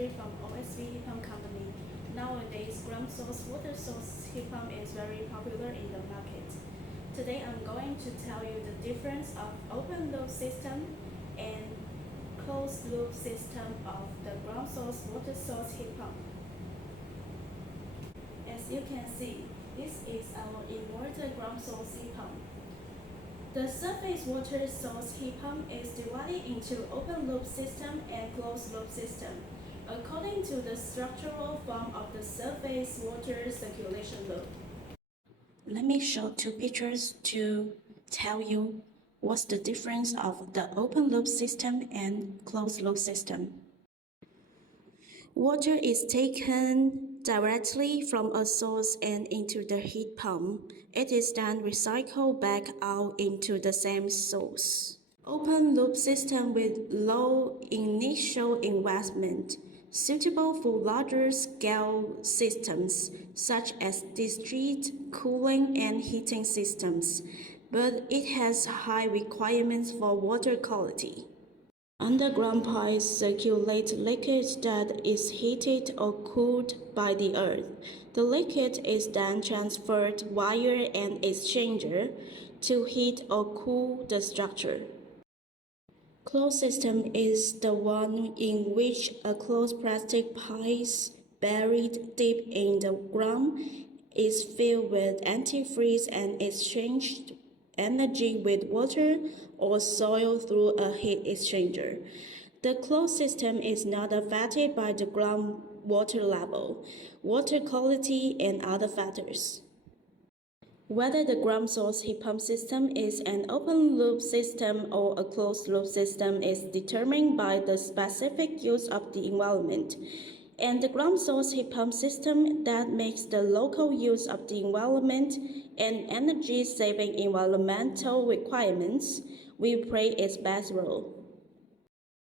Valerie from O.S.B heat pump company. Nowadays, ground source water source heat pump is very popular in the market. Today I'm going to tell you the difference of open loop system and closed loop system of the ground source water source heat pump. As you can see, this is our inverter ground source heat pump. The surface water source heat pump is divided into open loop system and closed loop system, according to the structural form of the surface water circulation loop. Let me show two pictures to tell you what's the difference of the open loop system and closed loop system. Water is taken directly from a source and into the heat pump. It is then recycled back out into the same source. Open loop system with low initial investment, suitable for larger scale systems such as district cooling and heating systems, but it has high requirements for water quality. Underground pipes circulate liquid that is heated or cooled by the earth. The liquid is then transferred via an exchanger to heat or cool the structure. Closed system is the one in which a closed plastic pipe buried deep in the ground is filled with antifreeze and exchanged energy with water or soil through a heat exchanger. The closed system is not affected by the groundwater level, water quality, and other factors. Whether the ground source heat pump system is an open loop system or a closed loop system is determined by the specific use of the environment, and the ground source heat pump system that makes the local use of the environment and energy-saving environmental requirements will play its best role.